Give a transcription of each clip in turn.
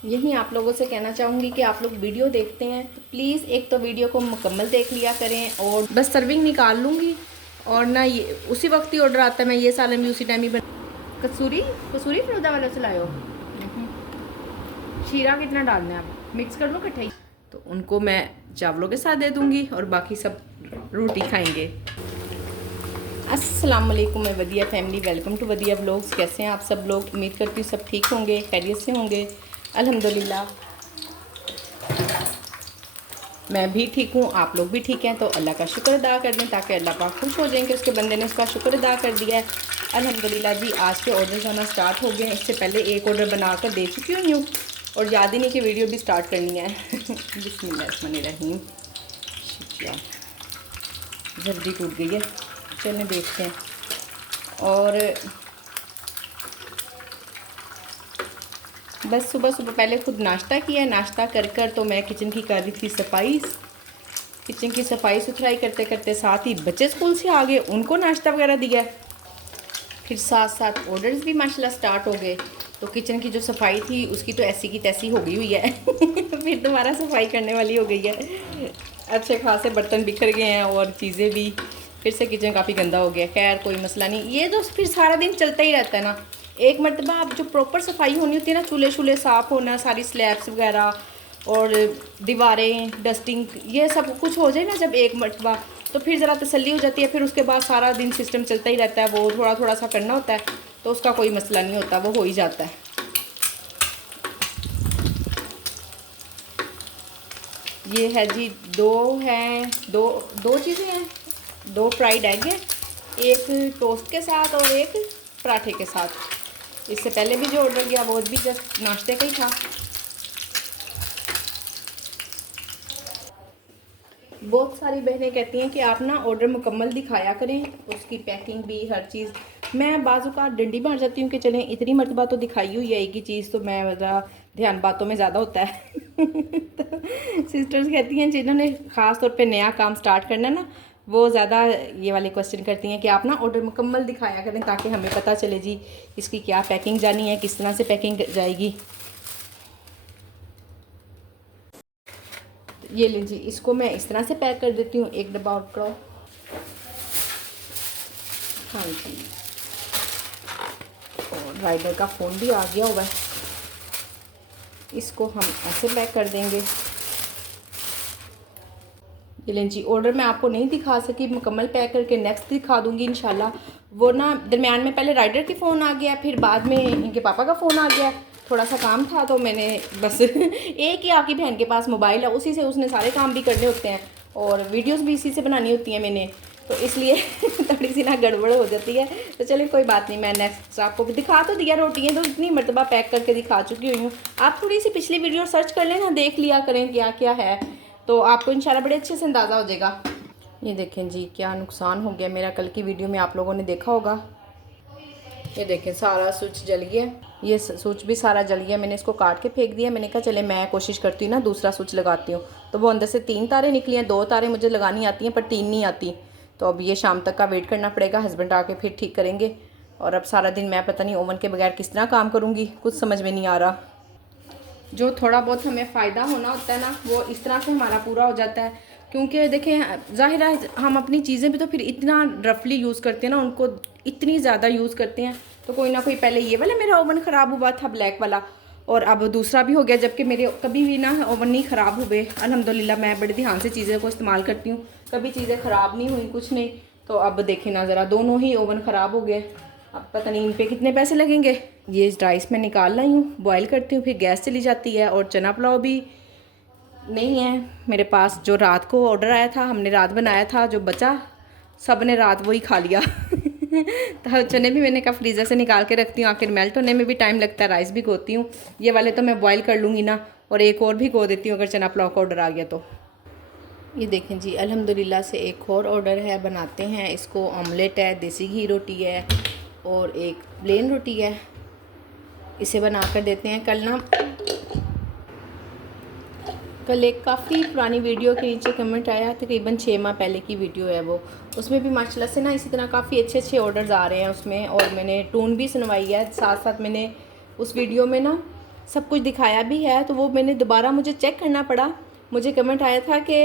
यही आप लोगों से कहना चाहूँगी कि आप लोग वीडियो देखते हैं तो प्लीज़ एक तो वीडियो को मुकम्मल देख लिया करें। और बस सर्विंग निकाल लूँगी और ना ये उसी वक्त ही ऑर्डर आता है, मैं ये सालन भी उसी टाइम ही कसूरी कसूरी फरूदा वाले से लाए हो। शीरा कितना डालना है, आप मिक्स कर लो इकट्ठा ही। तो उनको मैं चावलों के साथ दे दूँगी और बाकी सब रोटी खाएँगे। अस्सलाम वालेकुम मैं वदिया फैमिली, वेलकम टू वदिया व्लॉग्स। कैसे हैं आप सब लोग? उम्मीद करती हूँ सब ठीक होंगे, खैरियत से होंगे। अल्हम्दुलिल्लाह मैं भी ठीक हूँ, आप लोग भी ठीक हैं। तो अल्लाह का शुक्र अदा कर दें ताकि अल्लाह पाक खुश हो जाएं कि उसके बंदे ने उसका शुक्र अदा कर दिया है। अल्हम्दुलिल्लाह जी आज के ऑर्डर आना स्टार्ट हो गए हैं। इससे पहले एक ऑर्डर बनाकर दे चुकी हुई हूँ और याद ही नहीं कि वीडियो भी स्टार्ट करनी है। बिस्मिल्लाहिर्रहमानिर्रहीम। जल्दी टूट गई है, चलें देखते हैं। और बस सुबह सुबह पहले खुद नाश्ता किया, नाश्ता कर कर तो मैं किचन की कर रही थी सफाई। किचन की सफाई सुथराई करते करते साथ ही बच्चे स्कूल से आ गए, उनको नाश्ता वगैरह दिया। फिर साथ साथ ऑर्डर्स भी माशाल्लाह स्टार्ट हो गए। तो किचन की जो सफाई थी उसकी तो ऐसी की तैसी हो गई हुई है। फिर दोबारा सफाई करने वाली हो गई है। अच्छे खासे बर्तन बिखर गए हैं और चीज़ें भी, फिर से किचन काफ़ी गंदा हो गया। खैर कोई मसला नहीं, ये तो फिर सारा दिन चलता ही रहता है ना। एक मरतबा आप जो प्रॉपर सफाई होनी होती है ना, चूल्हे शूल्हे साफ़ होना, सारी स्लैब्स वगैरह और दीवारें डस्टिंग, ये सब कुछ हो जाए ना जब एक मरतबा, तो फिर ज़रा तसल्ली हो जाती है। फिर उसके बाद सारा दिन सिस्टम चलता ही रहता है। वो थोड़ा थोड़ा सा करना होता है तो उसका कोई मसला नहीं होता, वो हो ही जाता है। ये है जी दो चीज़ें हैं, 2 फ्राइड एग है, एक टोस्ट के साथ और एक पराठे के साथ। इससे पहले भी जो ऑर्डर किया वो भी जस्ट नाश्ते का ही था। बहुत सारी बहनें कहती हैं कि आप ना ऑर्डर मुकम्मल दिखाया करें, उसकी पैकिंग भी हर चीज़। मैं बाज़ू का डंडी मार जाती हूँ कि चलें इतनी मरतबा तो दिखाई हुई है एक ही चीज़, तो मैं ज़रा ध्यान बातों में ज़्यादा होता है। तो सिस्टर्स कहती हैं जिन्होंने ख़ास तौर पे नया काम स्टार्ट करना है ना, वो ज़्यादा ये वाले क्वेश्चन करती हैं कि आप ना ऑर्डर मुकम्मल दिखाया करें ताकि हमें पता चले जी इसकी क्या पैकिंग जानी है, किस तरह से पैकिंग जाएगी। ये लीजिए, इसको मैं इस तरह से पैक कर देती हूँ, एक डब्बा और करो। हाँ जी, और राइडर का फ़ोन भी आ गया हुआ है, इसको हम ऐसे पैक कर देंगे। ये लें जी, ऑर्डर मैं आपको नहीं दिखा सकी मुकम्मल पैक करके, नेक्स्ट दिखा दूँगी इंशाल्लाह। वो ना दरमियान में पहले राइडर की फ़ोन आ गया, फिर बाद में इनके पापा का फ़ोन आ गया। थोड़ा सा काम था तो मैंने बस एक ही आपकी बहन के पास मोबाइल है, उसी से उसने सारे काम भी करने होते हैं और वीडियोस भी इसी से बनानी होती हैं मैंने, तो इसलिए थोड़ी सी ना गड़बड़ हो जाती है। तो चलिए कोई बात नहीं, मैं नेक्स्ट आपको भी दिखा तो दिया। रोटियाँ तो इतनी मरतबा पैक करके दिखा चुकी हुई हूँ। आप थोड़ी सी पिछली वीडियो सर्च कर लेना, देख लिया करें क्या क्या है, तो आपको इंशाल्लाह बड़े अच्छे से अंदाज़ा हो जाएगा। ये देखें जी क्या नुकसान हो गया मेरा, कल की वीडियो में आप लोगों ने देखा होगा। ये देखें सारा स्विच जल गया, ये स्विच भी सारा जल गया। मैंने इसको काट के फेंक दिया। मैंने कहा चले मैं कोशिश करती हूँ ना दूसरा स्विच लगाती हूँ, तो वो अंदर से 3 तारें निकली हैं। 2 तारें मुझे लगानी आती हैं पर 3 नहीं आती। तो अब ये शाम तक का वेट करना पड़ेगा, हस्बैंड आके फिर ठीक करेंगे। और अब सारा दिन मैं पता नहीं ओवन के बगैर किस तरह काम करूँगी, कुछ समझ में नहीं आ रहा। जो थोड़ा बहुत हमें फ़ायदा होना होता है ना, वो इस तरह से हमारा पूरा हो जाता है। क्योंकि देखें ज़ाहिर है हम अपनी चीज़ें भी तो फिर इतना रफली यूज़ करते हैं ना, उनको इतनी ज़्यादा यूज़ करते हैं, तो कोई ना कोई, पहले ये वाला मेरा ओवन ख़राब हुआ था ब्लैक वाला, और अब दूसरा भी हो गया, जबकि मेरे कभी भी ना ओवन नहीं ख़राब हुए। अल्हम्दुलिल्लाह मैं बड़े ध्यान से चीज़ें को इस्तेमाल करती हूँ, कभी चीज़ें ख़राब नहीं हुई, कुछ नहीं। तो अब देखें ना ज़रा, दोनों ही ओवन ख़राब हो गए। अब पता नहीं इन पे कितने पैसे लगेंगे। ये राइस मैं निकाल लाई हूँ, बॉयल करती हूँ, फिर गैस चली जाती है। और चना पुलाव भी नहीं है मेरे पास, जो रात को ऑर्डर आया था, हमने रात बनाया था, जो बचा सब ने रात वही खा लिया। तो चने भी मैंने कहा फ्रीज़र से निकाल के रखती हूँ, आखिर मेल्ट होने में भी टाइम लगता है। राइस भी गोती हूँ, ये वाले तो मैं बॉयल कर लूँगी ना, और एक और भी गो देती हूँ अगर चना पुलाव का ऑर्डर आ गया तो। ये देखें जी, अल्हम्दुलिल्लाह से एक और ऑर्डर है, बनाते हैं इसको। ऑमलेट है, देसी घी रोटी है और एक प्लेन रोटी है, इसे बना कर देते हैं। कल एक काफ़ी पुरानी वीडियो के नीचे कमेंट आया, तकरीबन 6 माह पहले की वीडियो है वो, उसमें भी माशाल्लाह से ना इसी तरह काफ़ी अच्छे अच्छे ऑर्डर्स आ रहे हैं उसमें, और मैंने टून भी सुनवाई है। साथ साथ मैंने उस वीडियो में ना सब कुछ दिखाया भी है, तो वो मैंने दोबारा मुझे चेक करना पड़ा। मुझे कमेंट आया था कि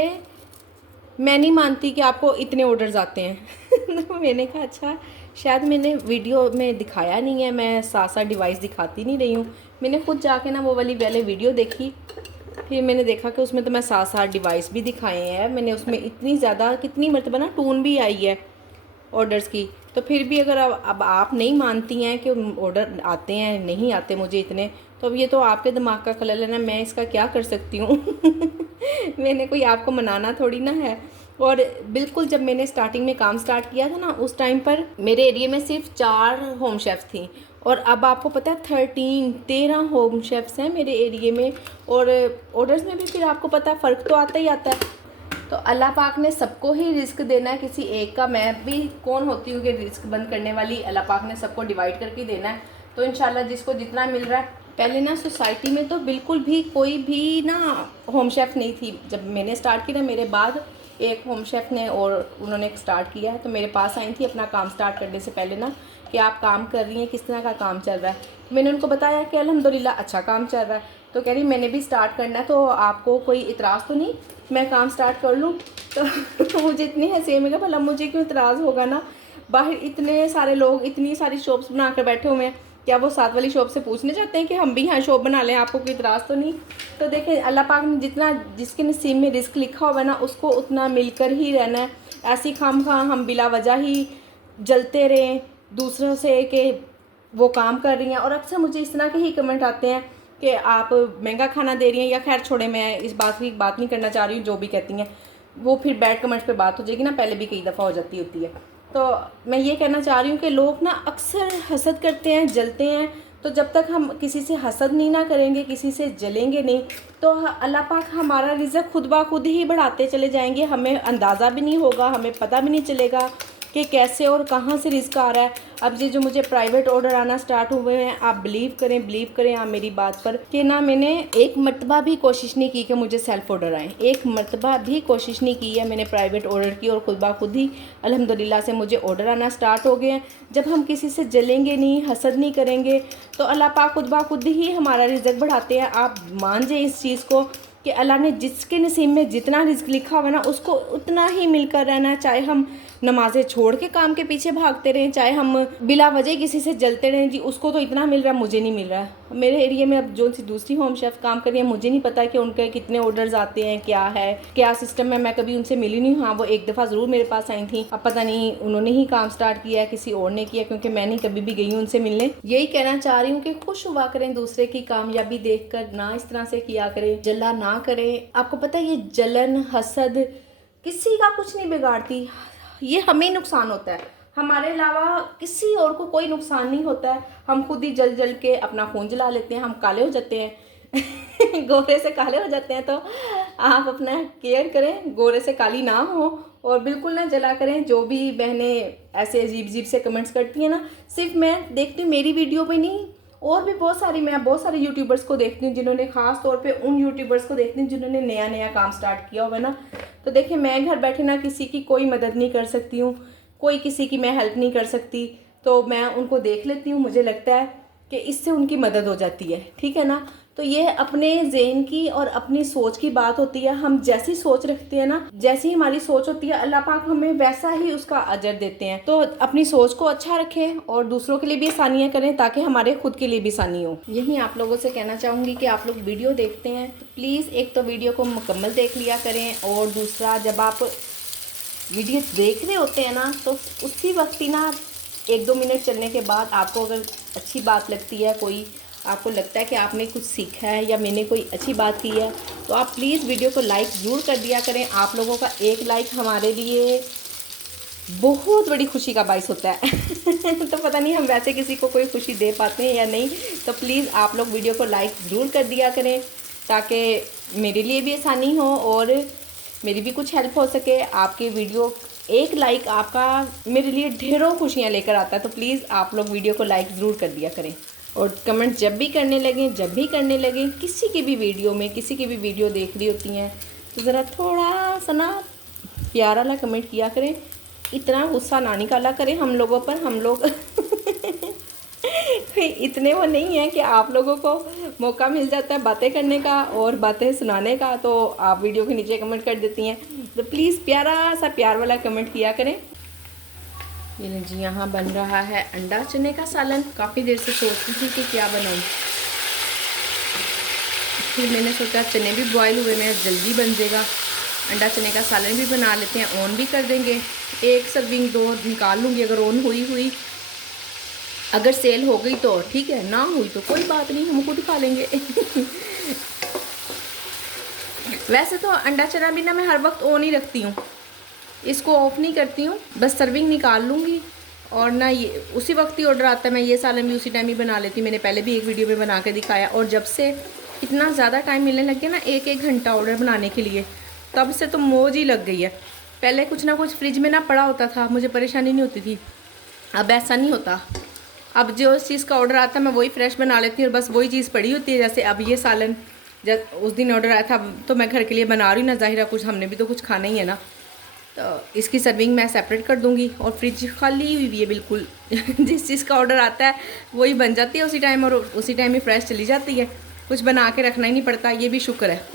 मैं नहीं मानती कि आपको इतने ऑर्डर्स आते हैं। तो मैंने कहा अच्छा, शायद मैंने वीडियो में दिखाया नहीं है, मैं साथ साथ डिवाइस दिखाती नहीं रही हूँ। मैंने खुद जाके ना वो वाली पहले वीडियो देखी, फिर मैंने देखा कि उसमें तो मैं साथ साथ डिवाइस भी दिखाए हैं। मैंने उसमें इतनी ज़्यादा कितनी मरतबा ना टून भी आई है ऑर्डर्स की। तो फिर भी अगर अब आप नहीं मानती हैं कि ऑर्डर आते हैं नहीं आते मुझे इतने, तो अब ये तो आपके दिमाग का खलल है ना, मैं इसका क्या कर सकती हूँ। मैंने कोई आपको मनाना थोड़ी ना है। और बिल्कुल जब मैंने स्टार्टिंग में काम स्टार्ट किया था ना, उस टाइम पर मेरे एरिया में सिर्फ 4 होम शेफ़्स थी, और अब आपको पता है 13 होम शेफ़्स हैं मेरे एरिए में। और ऑर्डर्स में भी फिर आपको पता फ़र्क तो आता ही आता है। तो अल्लाह पाक ने सबको ही रिस्क देना है, किसी एक का मैं भी कौन होती हूँ कि रिस्क बंद करने वाली। अल्लाह पाक ने सबको डिवाइड करके देना है, तो इंशाल्लाह जिसको जितना मिल रहा है। पहले ना सोसाइटी में तो बिल्कुल भी कोई भी ना होम शेफ़ नहीं थी। जब मैंने स्टार्ट किया ना, मेरे बाद एक होम शेफ़ ने और उन्होंने स्टार्ट किया, तो मेरे पास आई थी अपना काम स्टार्ट करने से पहले ना कि आप काम कर रही हैं, किस तरह का काम चल रहा है। मैंने उनको बताया कि अल्हम्दुलिल्लाह अच्छा काम चल रहा है। तो कह रही मैंने भी स्टार्ट करना है, तो आपको कोई इतराज़ तो नहीं मैं काम स्टार्ट कर लूँ? तो मुझे इतनी हंसी में, भला मुझे क्यों इतराज़ होगा ना, बाहर इतने सारे लोग इतनी सारी शॉप्स बना कर बैठे हुए हैं, क्या वो साथ वाली शॉप से पूछने चाहते हैं कि हम भी यहाँ शॉप बना लें, आपको कोई इतराज़ तो नहीं? तो देखें अल्लाह पाक ने जितना जिसके नसीब में रिस्क लिखा हुआ है ना, उसको उतना मिलकर ही रहना है। ऐसी खामखा हम बिला वजह ही जलते रहें दूसरों से कि वो काम कर रही हैं। और अक्सर मुझे इस तरह के ही कमेंट आते हैं कि आप महंगा खाना दे रही हैं, या खैर छोड़े, मैं इस बात की बात नहीं करना चाह रही हूँ। जो भी कहती हैं वो फिर बैड कमेंट्स पे बात हो जाएगी ना, पहले भी कई दफ़ा हो जाती होती है। तो मैं ये कहना चाह रही हूँ कि लोग ना अक्सर हसद करते हैं, जलते हैं। तो जब तक हम किसी से हसद नहीं ना करेंगे, किसी से जलेंगे नहीं, तो अल्लाह पाक हमारा रिज़्क़ खुद ब खुद ही बढ़ाते चले जाएंगे। हमें अंदाज़ा भी नहीं होगा, हमें पता भी नहीं चलेगा कि कैसे और कहाँ से रिस्क आ रहा है। अब ये जो मुझे प्राइवेट ऑर्डर आना स्टार्ट हुए हैं, आप बिलीव करें आप मेरी बात पर कि ना मैंने एक मरतबा भी कोशिश नहीं की कि मुझे सेल्फ ऑर्डर आए। एक मरतबा भी कोशिश नहीं की है मैंने प्राइवेट ऑर्डर की, और खुद ब खुद ही अल्हम्दुलिल्लाह से मुझे ऑर्डर आना स्टार्ट हो गए हैं। जब हम किसी से जलेंगे नहीं, हसद नहीं करेंगे, तो अल्लाह पाक खुद ब खुद ही हमारा रिज़्क़ बढ़ाते हैं। आप मान जाए इस चीज़ को कि अल्लाह ने जिसके नसीब में जितना रिस्क लिखा हुआ ना, उसको उतना ही मिलकर रहना है। चाहे हम नमाज़ें छोड़ के काम के पीछे भागते रहें, चाहे हम बिला वजह किसी से जलते रहें, जी उसको तो इतना मिल रहा है, मुझे नहीं मिल रहा है। मेरे एरिया में अब जो सी दूसरी होम शेफ़ काम कर रही है, मुझे नहीं पता कि उनके कितने ऑर्डर्स आते हैं, क्या है क्या सिस्टम है। मैं कभी उनसे मिली नहीं हूँ। हाँ, वो एक दफ़ा ज़रूर मेरे पास आई थी, अब पता नहीं उन्होंने ही काम स्टार्ट किया है, किसी और ने किया, क्योंकि मैं नहीं कभी भी गई हूँ उनसे मिलने। यही कहना चाह रही हूँ कि खुश हुआ करें दूसरे की कामयाबी देख कर, ना इस तरह से किया करें, जला ना करें। आपको पता है ये जलन हसद किसी का कुछ नहीं बिगाड़ती, ये हमें नुकसान होता है, हमारे अलावा किसी और को कोई नुकसान नहीं होता है। हम खुद ही जल जल के अपना खून जला लेते हैं, हम काले हो जाते हैं। गोरे से काले हो जाते हैं। तो आप अपना केयर करें, गोरे से काली ना हो, और बिल्कुल ना जला करें। जो भी बहनें ऐसे अजीब अजीब से कमेंट्स करती हैं ना, सिर्फ मैं देखती हूँ मेरी वीडियो पे नहीं, और भी बहुत सारे यूट्यूबर्स को देखती हूँ, जिन्होंने ख़ास तौर पे उन यूट्यूबर्स को देखती हूँ जिन्होंने नया नया काम स्टार्ट किया हुआ है ना। तो देखिए मैं घर बैठे ना किसी की कोई मदद नहीं कर सकती हूँ, कोई किसी की मैं हेल्प नहीं कर सकती, तो मैं उनको देख लेती हूँ, मुझे लगता है कि इससे उनकी मदद हो जाती है, ठीक है ना। तो ये अपने ज़हन की और अपनी सोच की बात होती है। हम जैसी सोच रखते हैं ना, जैसी हमारी सोच होती है, अल्लाह पाक हमें वैसा ही उसका अजर देते हैं। तो अपनी सोच को अच्छा रखें और दूसरों के लिए भी आसानियाँ करें, ताकि हमारे खुद के लिए भी आसानी हो। यही आप लोगों से कहना चाहूँगी कि आप लोग वीडियो देखते हैं तो प्लीज़ एक तो वीडियो को मुकम्मल देख लिया करें, और दूसरा जब आप वीडियो देख रहे होते हैं ना, तो उसी वक्त ही ना 1-2 मिनट चलने के बाद आपको अगर अच्छी बात लगती है, कोई आपको लगता है कि आपने कुछ सीखा है या मैंने कोई अच्छी बात की है, तो आप प्लीज़ वीडियो को लाइक ज़रूर कर दिया करें। आप लोगों का एक लाइक हमारे लिए बहुत बड़ी खुशी का बाइस होता है। तो पता नहीं हम वैसे किसी को कोई खुशी दे पाते हैं या नहीं। तो प्लीज़ आप लोग वीडियो को लाइक ज़रूर कर दिया करें, ताकि मेरे लिए भी आसानी हो और मेरी भी कुछ हेल्प हो सके। आपके वीडियो एक लाइक आपका मेरे लिए ढेरों खुशियाँ लेकर आता है। तो प्लीज़ आप लोग वीडियो को लाइक ज़रूर कर दिया करें, और कमेंट जब भी करने लगें किसी की भी वीडियो में, किसी की भी वीडियो देख रही होती हैं, तो ज़रा थोड़ा सा ना प्यारा वाला कमेंट किया करें। इतना गुस्सा ना निकाला करें हम लोगों पर, हम लोग इतने वो नहीं है कि आप लोगों को मौका मिल जाता है बातें करने का और बातें सुनाने का, तो आप वीडियो के नीचे कमेंट कर देती हैं। तो प्लीज़ प्यारा सा प्यार वाला कमेंट किया करें। ये जी यहाँ बन रहा है अंडा चने का सालन। काफ़ी देर से सोचती थी कि क्या बनाऊँ, फिर मैंने सोचा चने भी बॉयल हुए मेरा जल्दी बन जाएगा, अंडा चने का सालन भी बना लेते हैं, ऑन भी कर देंगे। एक सर्विंग 2 निकाल लूँगी, अगर ऑन हुई अगर सेल हो गई तो ठीक है, ना हुई तो कोई बात नहीं, हम खुद खा लेंगे। वैसे तो अंडा चना भी ना मैं हर वक्त ऑन ही रखती हूँ, इसको ऑफ नहीं करती हूँ, बस सर्विंग निकाल लूँगी और ना ये उसी वक्त ही ऑर्डर आता है। मैं ये सालन भी उसी टाइम ही बना लेती हूँ। मैंने पहले भी एक वीडियो में बना के दिखाया, और जब से इतना ज़्यादा टाइम मिलने लग गया ना 1-1 घंटा ऑर्डर बनाने के लिए, तब से तो मौज ही लग गई है। पहले कुछ ना कुछ फ्रिज में ना पड़ा होता था, मुझे परेशानी नहीं होती थी, अब ऐसा नहीं होता। अब जो चीज़ का ऑर्डर आता है मैं वही फ्रेश बना लेती हूँ और बस वही चीज़ पड़ी होती है। जैसे अब ये सालन जब उस दिन ऑर्डर आया था तो मैं घर के लिए बना रही हूँ ना, ज़ाहिर कुछ हमने भी तो कुछ खाना ही है ना, तो इसकी सर्विंग मैं सेपरेट कर दूँगी। और फ्रिज खाली हुई है बिल्कुल। जिस चीज़ का ऑर्डर आता है वही बन जाती है उसी टाइम, और उसी टाइम ही फ्रेश चली जाती है, कुछ बना के रखना ही नहीं पड़ता। ये भी शुक्र है।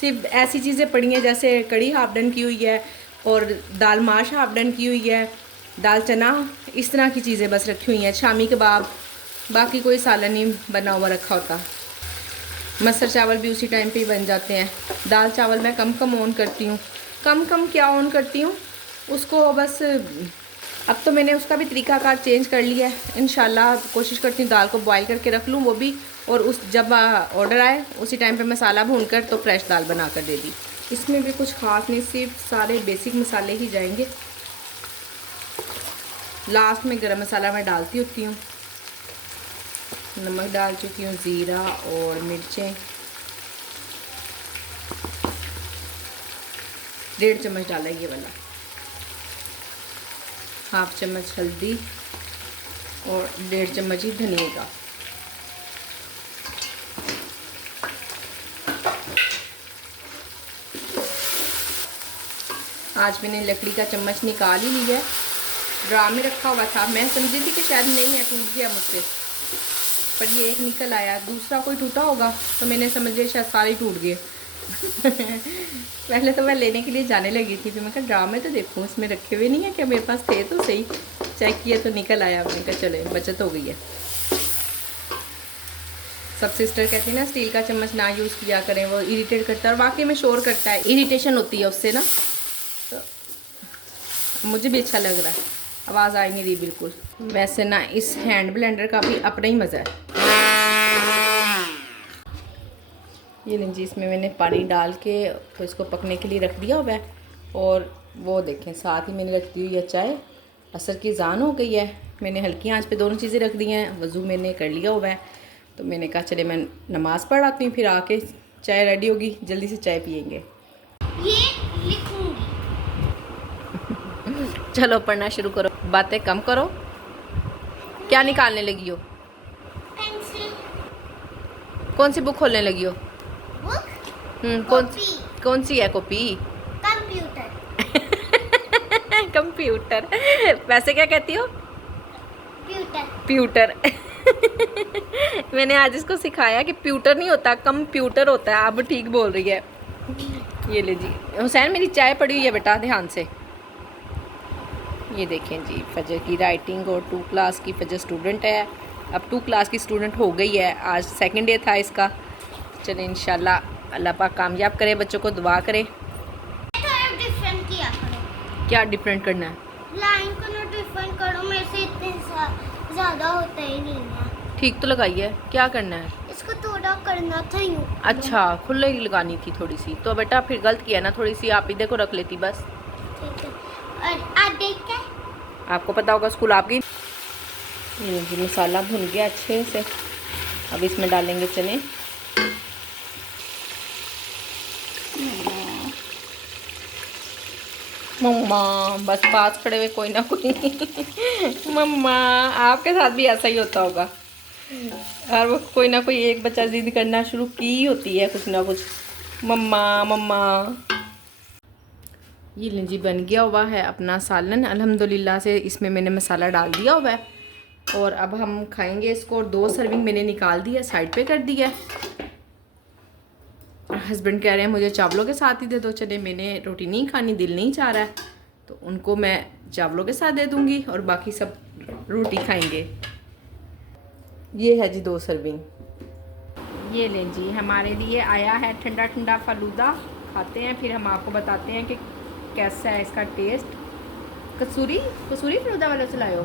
सिर्फ ऐसी चीज़ें पड़ी हैं जैसे कड़ी हाफ डन की हुई है और दाल माश हाफ डन की हुई है, दाल चना, इस तरह की चीज़ें बस रखी हुई हैं, शामी कबाब, बाकी कोई सालन नहीं बना हुआ रखा होता। मसर चावल भी उसी टाइम पे ही बन जाते हैं। दाल चावल मैं कम ऑन करती हूँ, कम क्या ऑन करती हूँ उसको, बस अब तो मैंने उसका भी तरीकाकार चेंज कर लिया है। इंशाल्लाह कोशिश करती हूँ दाल को बॉयल करके रख लूँ वो भी, और उस जब ऑर्डर आए उसी टाइम पे मसाला भूनकर तो फ्रेश दाल बना कर दे दी। इसमें भी कुछ ख़ास नहीं, सिर्फ सारे बेसिक मसाले ही जाएंगे। लास्ट में गरम मसाला मैं डालती होती हूँ, नमक डाल चुकी हूँ, ज़ीरा और मिर्चें 1.5 चम्मच डाला ये वाला, हाफ चम्मच हल्दी और 1.5 चम्मच ही धनिया का। आज मैंने लकड़ी का चम्मच निकाल ही लिया है, ड्रा में रखा हुआ था, मैं समझी थी कि शायद नहीं है, टूट गया मुझसे, पर ये एक निकल आया। दूसरा कोई टूटा होगा तो मैंने समझ लिया शायद सारे टूट गए। पहले तो मैं लेने के लिए जाने लगी थी, फिर मैं कहा ड्रा में तो देखूँ इसमें रखे हुए नहीं है क्या, मेरे पास थे तो सही, चेक किया तो निकल आया। मैंने कहा चले बचत हो गई है। सब सिस्टर कहती है ना स्टील का चम्मच ना यूज़ किया करें, वो इरिटेट करता है, और वाकई में शोर करता है, इरिटेशन होती है उससे ना, तो मुझे भी अच्छा लग रहा है, आवाज़ आ नहीं रही बिल्कुल। वैसे ना इस हैंड ब्लेंडर का भी अपना ही मज़ा है। ये लें जी, इसमें मैंने पानी डाल के तो इसको पकने के लिए रख दिया हुआ है, और वो देखें साथ ही मैंने रख दी हुई है चाय। असर की ज़ान हो गई है, मैंने हल्की आंच पे दोनों चीज़ें रख दी हैं, वज़ू मैंने कर लिया हुआ है, तो मैंने कहा चले मैं नमाज़ पढ़ आती हूँ, फिर आके चाय रेडी होगी, जल्दी से चाय पियेंगे। ये लिखूंगी। चलो पढ़ना शुरू करो, बातें कम करो। क्या निकालने लगी हो? पेंसिल। कौन सी बुक खोलने लगी हो? बुक? कौन सी है कॉपी? कंप्यूटर। कंप्यूटर। वैसे क्या कहती हो? प्यूटर। मैंने आज इसको सिखाया कि प्यूटर नहीं होता, कंप्यूटर होता है। अब ठीक बोल रही है। ये ले जी हुसैन, मेरी चाय पड़ी हुई है बेटा, ध्यान से। ये देखें जी, फजर की राइटिंग, और 2 क्लास की फजर स्टूडेंट है, अब 2 क्लास की स्टूडेंट हो गई है। आज सेकंड डे था इसका। चले इंशाल्लाह अल्लाह पाक कामयाब करे, बच्चों को दुआ करे। थोड़ा डिफरेंट किया करो। क्या डिफरेंट करना है? लाइन को ना डिफरेंट करो, मेरे से इतने ज़्यादा होता ही नहीं है। ठीक तो लगाइए, क्या करना है? इसको थोड़ा करना था यूँ। अच्छा, खुला ही लगानी थी थोड़ी सी, तो बेटा फिर गलत किया ना, थोड़ी सी आप इधर को रख लेती बस। ठीक है, और आगे क्या? आपको पता होगा स्कूल आपकी। ये जी मसाला भुन गया अच्छे से, अब इसमें डालेंगे चने। मम्मा बस पास खड़े हुए कोई ना कोई। मम्मा आपके साथ भी ऐसा ही होता होगा, हर वक्त कोई ना कोई एक बच्चा जिद करना शुरू की होती है, कुछ ना कुछ, मम्मा मम्मा। ये जी बन गया हुआ है अपना सालन अल्हम्दुलिल्लाह से। इसमें मैंने मसाला डाल दिया हुआ है, और अब हम खाएंगे इसको। और 2 सर्विंग मैंने निकाल दी है, साइड पे कर दिया है। हस्बैंड कह रहे हैं मुझे चावलों के साथ ही दे दो। चले, मैंने रोटी नहीं खानी, दिल नहीं चाह रहा है, तो उनको मैं चावलों के साथ दे दूँगी और बाकी सब रोटी खाएंगे। ये है जी 2 सर्विंग। ये लें जी, हमारे लिए आया है ठंडा ठंडा फालूदा। खाते हैं, फिर हम आपको बताते हैं कि कैसा है इसका टेस्ट। कसूरी फालूदा वाले से लाए हो?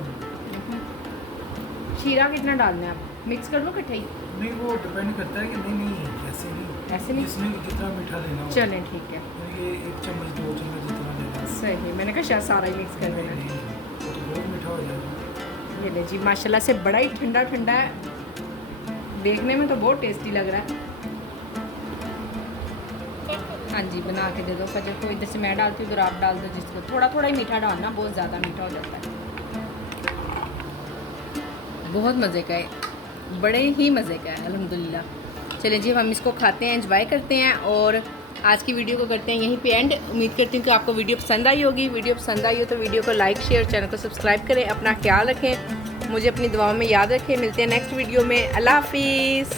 शीरा कितना डालना है आप? मिक्स कर लो इकट्ठा ही? नहीं, वो डिपेंड करता है कि नहीं ऐसे नहीं? जिसमें जितना मीठा लेना हो। चलें ठीक है, ये 1 चम्मच 2 चम्मच जितना लेना है। सही। मैंने कहा शायद सारा ही मिक्स कर देना। नहीं, वो तो बहुत मीठा हो जाएगा। ये ले जी, माशाल्लाह से बड़ा ही ठंडा ठंडा है, देखने में तो बहुत टेस्टी लग रहा है। हाँ जी, बना के दे दो फजर को। इधर से मैं डालती हूँ, उधर आप डाल दो। जिसको थोड़ा थोड़ा ही मीठा डालना, बहुत ज़्यादा मीठा हो जाता है। बहुत मज़े का है, बड़े ही मज़े का है अल्हम्दुलिल्लाह। चलें जी, हम इसको खाते हैं, एंजॉय करते हैं और आज की वीडियो को करते हैं यहीं पे एंड। उम्मीद करती हूँ कि आपको वीडियो पसंद आई होगी। वीडियो पसंद आई हो तो वीडियो को लाइक, शेयर, चैनल को सब्सक्राइब करें। अपना ख्याल रखें, मुझे अपनी दुआओं में याद रखें। मिलते हैं नेक्स्ट वीडियो में। अल्लाह हाफिज़।